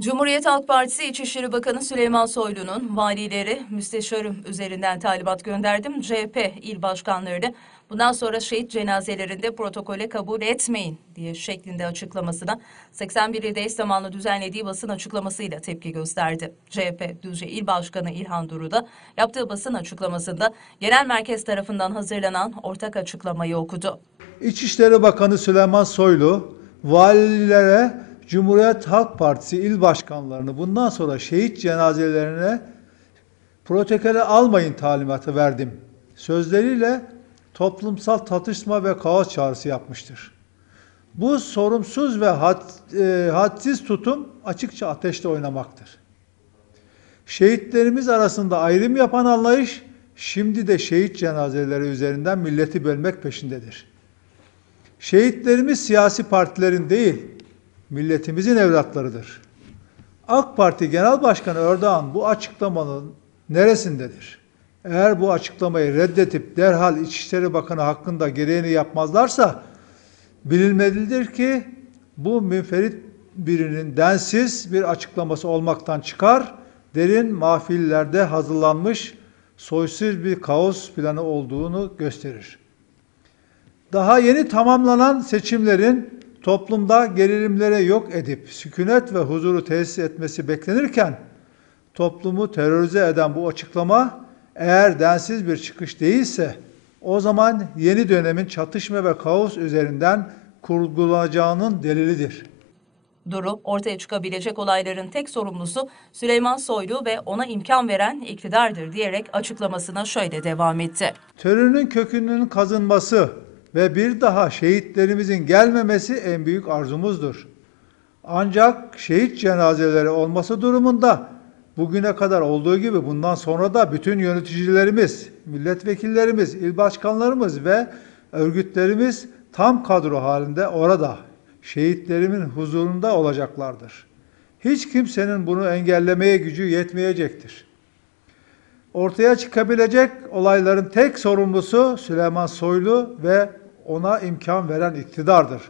Cumhuriyet Halk Partisi İçişleri Bakanı Süleyman Soylu'nun valileri müsteşarım üzerinden talimat gönderdim. CHP il başkanlarını bundan sonra şehit cenazelerinde protokole kabul etmeyin diye şeklinde açıklamasına 81 ilde eş zamanlı düzenlediği basın açıklamasıyla tepki gösterdi. CHP Düzce İl Başkanı İlhan Duru da yaptığı basın açıklamasında genel merkez tarafından hazırlanan ortak açıklamayı okudu. İçişleri Bakanı Süleyman Soylu valilere Cumhuriyet Halk Partisi il başkanlarını bundan sonra şehit cenazelerine protokole almayın talimatı verdim. Sözleriyle toplumsal tartışma ve kaos çağrısı yapmıştır. Bu sorumsuz ve had, e, hadsiz tutum açıkça ateşte oynamaktır. Şehitlerimiz arasında ayrım yapan anlayış şimdi de şehit cenazeleri üzerinden milleti bölmek peşindedir. Şehitlerimiz siyasi partilerin değil, milletimizin evlatlarıdır. AK Parti Genel Başkanı Erdoğan bu açıklamanın neresindedir? Eğer bu açıklamayı reddetip derhal İçişleri Bakanı hakkında gereğini yapmazlarsa bilinmelidir ki bu münferit birinin densiz bir açıklaması olmaktan çıkar, derin mahfillerde hazırlanmış soysuz bir kaos planı olduğunu gösterir. Daha yeni tamamlanan seçimlerin toplumda gerilimlere yok edip sükunet ve huzuru tesis etmesi beklenirken toplumu terörize eden bu açıklama eğer densiz bir çıkış değilse o zaman yeni dönemin çatışma ve kaos üzerinden kurgulanacağının delilidir. Duru, ortaya çıkabilecek olayların tek sorumlusu Süleyman Soylu ve ona imkan veren iktidardır diyerek açıklamasına şöyle devam etti. Terörün kökünün kazınması ve bir daha şehitlerimizin gelmemesi en büyük arzumuzdur. Ancak şehit cenazeleri olması durumunda bugüne kadar olduğu gibi bundan sonra da bütün yöneticilerimiz, milletvekillerimiz, il başkanlarımız ve örgütlerimiz tam kadro halinde orada şehitlerimin huzurunda olacaklardır. Hiç kimsenin bunu engellemeye gücü yetmeyecektir. Ortaya çıkabilecek olayların tek sorumlusu Süleyman Soylu ve ona imkan veren iktidardır.